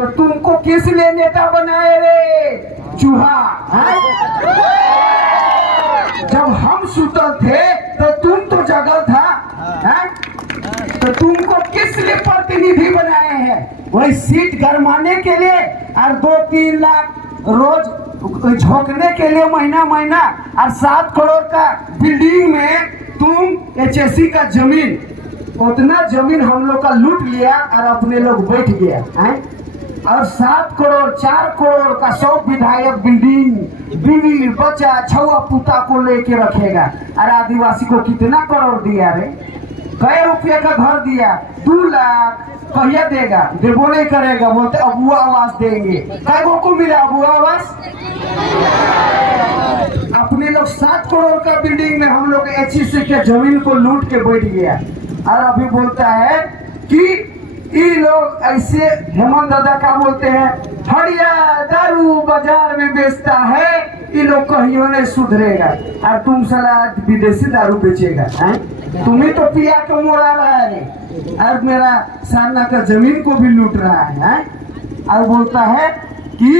तो तुमको किस लिए नेता बनाए रे चूहा है? जब हम सुतल थे तो तुम तो जगल था है? तो तुमको किस लिए प्रतिनिधि बनाए हैं? वही सीट गरमाने के लिए और 2-3 लाख रोज झोंकने के लिए महीना महीना, और 7 करोड़ का बिल्डिंग में तुम एचएससी का जमीन, उतना जमीन हम लोग का लूट लिया और अपने लोग बैठ गया है। और 7 करोड़ 4 करोड़ का 100 विधायक बिल्डिंग, बीवी बच्चा छुआ पुता को लेके रखेगा। और आदिवासी को कितना करोड़ दिया रे? कई रुपये का घर दिया? 2 लाख। कहिया देगा? देवो नहीं करेगा, बोलते अबुआ आवास देंगे। कई को मिला अबुआ आवास? अपने लोग 7 करोड़ का बिल्डिंग में हम लोग एचएससी के जमीन को लूट के बैठ गया। और अभी बोलता है कि ये लोग ऐसे, हेमंत दादा का बोलते हैं, हड़िया दारू बाजार में बेचता है, ये लोग कहियों नहीं सुधरेगा। और तुम साला विदेशी दारू बेचेगा है? तुम्हें तो पिया के मोड़ा रहा है और मेरा सामना का जमीन को भी लूट रहा है। और बोलता है कि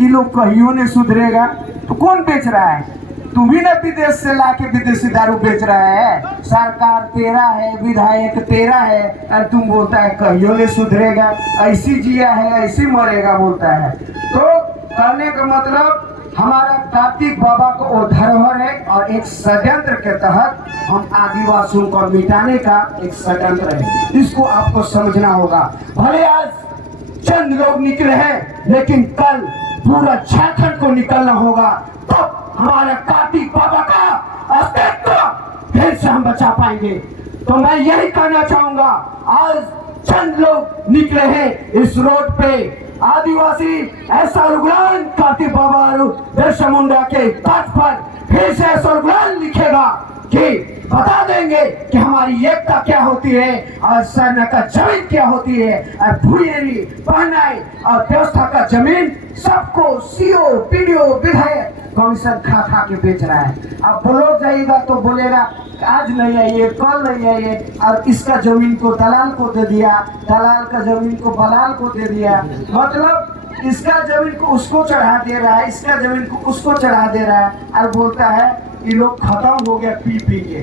ये लोग कहियों नहीं सुधरेगा। तो कौन बेच रहा है? तुम ही ना विदेश से लाके विदेशी दारू बेच रहा है। सरकार तेरा है, विधायक तेरा है, और तुम बोलता है कहियों नहीं सुधरेगा, ऐसी जिया है ऐसी मरेगा बोलता है। तो कहने का मतलब हमारा कार्तिक बाबा को वो धरोहर है और एक षड्यंत्र के तहत हम आदिवासियों को मिटाने का एक षड्यंत्र है। इसको आपको समझना होगा। भले आज चंद लोग निकले हैं, लेकिन कल पूरा झारखंड को निकलना होगा, तब हमारा कार्तिक बाबा का अस्तित्व फिर से हम बचा पाएंगे। तो मैं यही कहना चाहूंगा, आज चंद लोग निकले हैं इस रोड पे, आदिवासी ऐसा रुगलान कार्तिक बाबा बिरसा मुंडा के तट पर फिर से ऐसा रुगलान लिखेगा कि बता देंगे कि हमारी एकता क्या होती है और सेना का जमीन क्या होती है। और भूयेरी पहनाई और व्यवस्था का जमीन सबको सीओ पीडीओ विधायक कमीशन खा खा के बेच रहा है। अब बोलो जाइएगा तो बोलेगा आज नहीं आइए, कल नहीं आइए, और इसका जमीन को दलाल को दे दिया, दलाल का जमीन को बलाल को दे दिया। मतलब इसका जमीन को उसको चढ़ा दे रहा है, इसका जमीन को उसको चढ़ा दे रहा है, और बोलता है ये लोग खत्म हो गया पी पी के।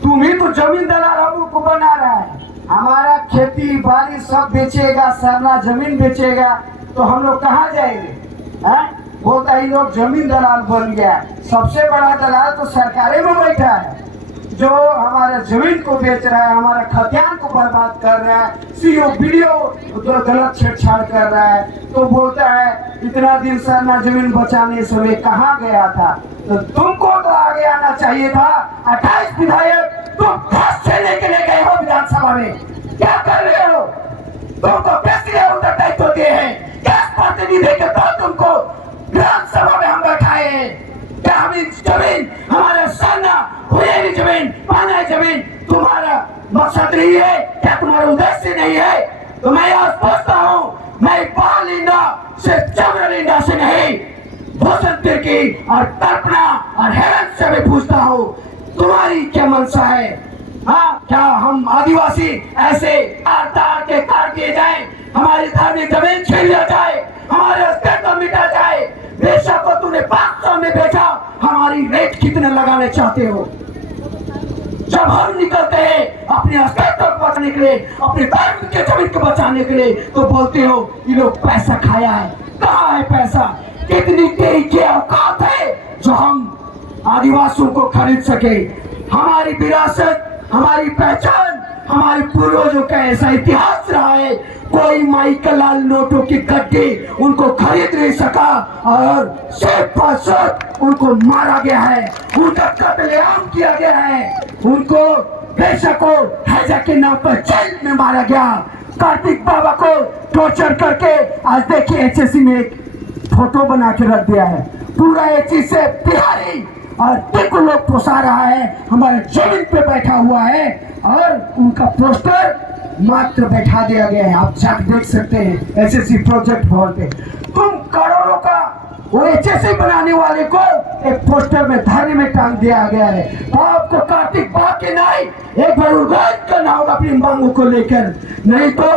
तुम ही तो जमीन दलाल हम को बना रहा है। हमारा खेती बाड़ी सब बेचेगा, सरना जमीन बेचेगा, तो हम लोग कहाँ जाएंगे हैं? बोलता है लोग जमीन दलाल बन गया। सबसे बड़ा दलाल तो सरकारें में बैठा है, जो हमारे जमीन को बेच रहा है, हमारे खतियान को बर्बाद कर रहा है, सीओ वीडियो गलत छेड़छाड़ कर रहा है। तो बोलता है इतना दिन सरना जमीन बचाने समय कहाँ गया था? तो तुमको तो आगे आना चाहिए था। 28 विधायक तुम घास छीलने के लिए गए हो विधानसभा में, क्या कर रहे हो? तुमको प्रेसिडेंट उत्तरदायित्व दिए हैं, क्या प्रतिनिधि के तौर तुमको विधानसभा में हम बैठाए हैं? क्या हमें जमीन, हमारे सेना हुई जमीन, पाना जमीन तुम्हारा मकसद नहीं है? क्या तुम्हारा उद्देश्य नहीं है? तो मैं आज पूछता हूँ, मैं बालिंदा से चमरलिंदा से नहीं, भूषण की और कल्पना और हेमंत से भी पूछता हूँ, तुम्हारी क्या मंशा है? हाँ, क्या हम आदिवासी ऐसे तार तार के काट दिए जाए, हमारी धार्मिक जमीन छीन लिया जाए, हमारे अस्तित्व मिटा जाए? बेशक को तूने 500 में बेचा, हमारी रेट कितने लगाने चाहते हो? जब हम निकलते हैं अपने अस्तित्व को बचाने के लिए, अपने धर्म के जमीन को बचाने के लिए, तो बोलते हो ये लोग पैसा खाया है। कहाँ है पैसा? कितनी तेरी की औकात है जो हम आदिवासियों को खरीद सके? हमारी विरासत, हमारी पहचान, हमारे पूर्वजों का ऐसा इतिहास रहा है, कोई माइकल लाल नोटों की गड्डी उनको खरीद नहीं सका और सिर्फ उनको मारा गया है, उनका कत्लेआम किया गया है, उनको बेशक को हैजा के नाम पर जेल में मारा गया। कार्तिक बाबा को टॉर्चर करके आज देखिए एचएससी में एक फोटो बना के रख दिया है। पूरा एचएससी से बिहारी और टिकू लोग पोसा रहा है, हमारे जमीन पे बैठा हुआ है और उनका पोस्टर मात्र बैठा दिया गया है। आप जाकर देख सकते हैं एसएससी प्रोजेक्ट भवन पे। तुम करोड़ों का वो HSC बनाने वाले को एक पोस्टर में धरने में टांग दिया गया है। तो आपको कार्तिक बाकी नहीं, एक बार उद्घाटन करना होगा अपनी मांगों को लेकर, नहीं तो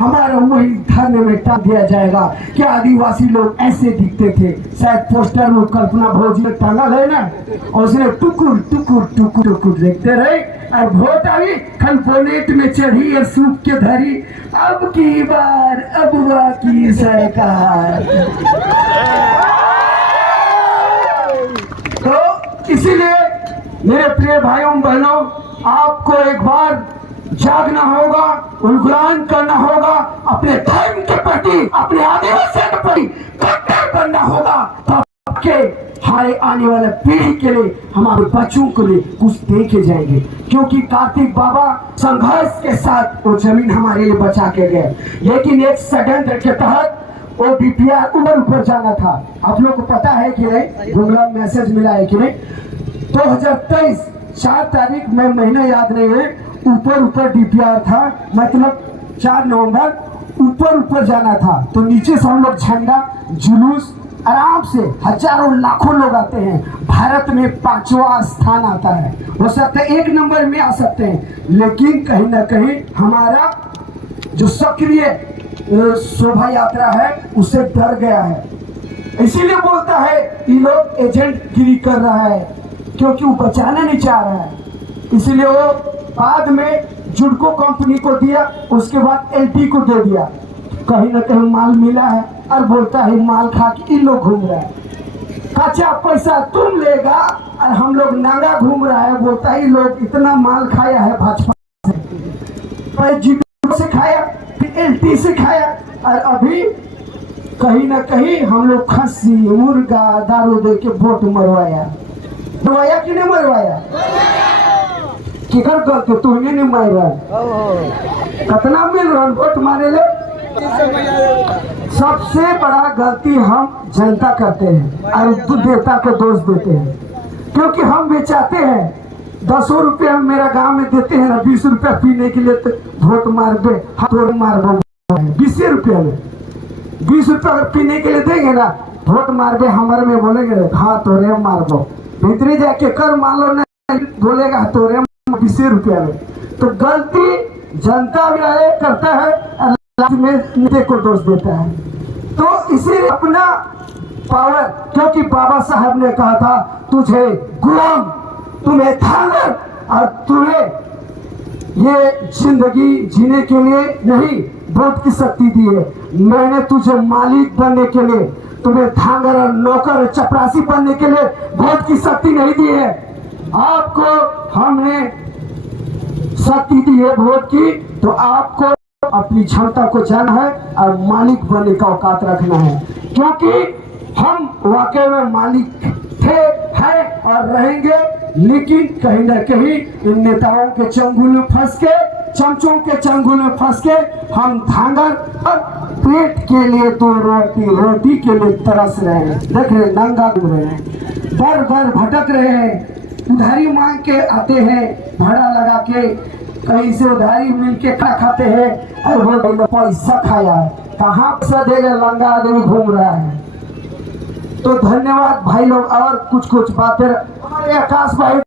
हमारा वही धरने में टांग दिया जाएगा। क्या आदिवासी लोग ऐसे दिखते थे? शायद पोस्टर में कल्पना भोज में टांगा है ना, और उसने टुकुर टुकुर टुकुर टुकुर देखते रहे। और वोट आई कल बोनेट में चढ़ी और सूख के धरी, अब की बार अबुआ की सरकार। तो इसीलिए मेरे प्रिय भाइयों बहनों, आपको एक बार जागना होगा, उलगुलान करना होगा, अपने धर्म के प्रति, अपने आदिवासियों के प्रति कट्टर बनना होगा। तो आपके हमारे आने वाले पीढ़ी के लिए, हमारे बच्चों के लिए कुछ देखे जाएंगे, क्योंकि कार्तिक बाबा संघर्ष के साथ वो जमीन हमारे लिए बचा के गए। लेकिन एक षड्यंत्र के तहत वो DPR ऊपर जाना था। आप लोग को पता है कि नहीं? गुमला मैसेज मिला है कि नहीं? 2023 4 तारीख में, महीना याद नहीं है, ऊपर DPR था, मतलब 4 नवंबर ऊपर जाना था। तो नीचे से हम लोग झंडा जुलूस आराम से हजारों लाखों लोग आते हैं। भारत में 5वां स्थान आता है, हो सकता है 1 नंबर में आ सकते हैं, लेकिन कहीं ना कहीं हमारा जो सक्रिय शोभा यात्रा है उससे डर गया है। इसीलिए बोलता है ये लोग एजेंट गिरी कर रहा है, क्योंकि वो बचाना नहीं चाह रहा है। इसीलिए वो बाद में जुडको कंपनी को दिया, उसके बाद LT को दे दिया। कहीं ना कहीं माल मिला है और बोलता है माल खा के इन लोग घूम रहा है। कच्चा पैसा तुम लेगा और हम लोग नांगा घूम रहा है। बोलता है लोग इतना माल खाया है भाजपा से, जुडको से खाया, फिर LT से खाया, और अभी कहीं ना कहीं हम लोग खस्सी मुर्गा दारू दे के वोट मरवाया कि नहीं मरवाया? किकर करते तू नहीं मार रहा, कितना मिल रहा वोट मारे ले। सबसे बड़ा गलती हम जनता करते हैं और देवता को दोष देते हैं, क्योंकि हम बेचाते हैं 10 रुपया मेरा गांव में देते हैं ना, 20 रुपया पीने के लिए, तो वोट मार दे मार 20 रुपया में 20 रुपया अगर पीने के लिए देंगे ना, वोट मार दे हमारे में बोलेंगे हाँ तोरे मार दो, भीतरी जाके कर मान लो ना, बोलेगा तोरे 20 रुपया में। तो गलती जनता भी करता है और में नेता को दोष देता है। तो इसीलिए अपना पावर, क्योंकि बाबा साहब ने कहा था तुझे गुलाम, तुम्हें थांगर, और तुम्हें ये जिंदगी जीने के लिए नहीं वोट की शक्ति दी है। मैंने तुझे मालिक बनने के लिए, तुम्हें धांगर और नौकर और चपरासी बनने के लिए वोट की शक्ति नहीं दी है। आपको हमने शक्ति दी है वोट की, तो आपको अपनी क्षमता को जानना है और मालिक बनने का औकात रखना है, क्योंकि हम वाकई में मालिक थे, हैं और रहेंगे। लेकिन कहीं ना कहीं इन नेताओं के चंगुल में फंस के, चमचों के चंगुल में फंस के हम धांगर और पेट के लिए तो रोटी के लिए तरस रहे हैं। देख रहे नंगा घूम रहे हैं, दर दर भटक रहे हैं, उधारी मांग के आते हैं, भाड़ा लगा के कहीं से उधारी मिल के खाते हैं, और वो पैसा खाया है, कहाँ पैसा देगा? लंगा आदमी घूम रहा है। तो धन्यवाद भाई लोग। और कुछ बातें हमारे आकाश भाई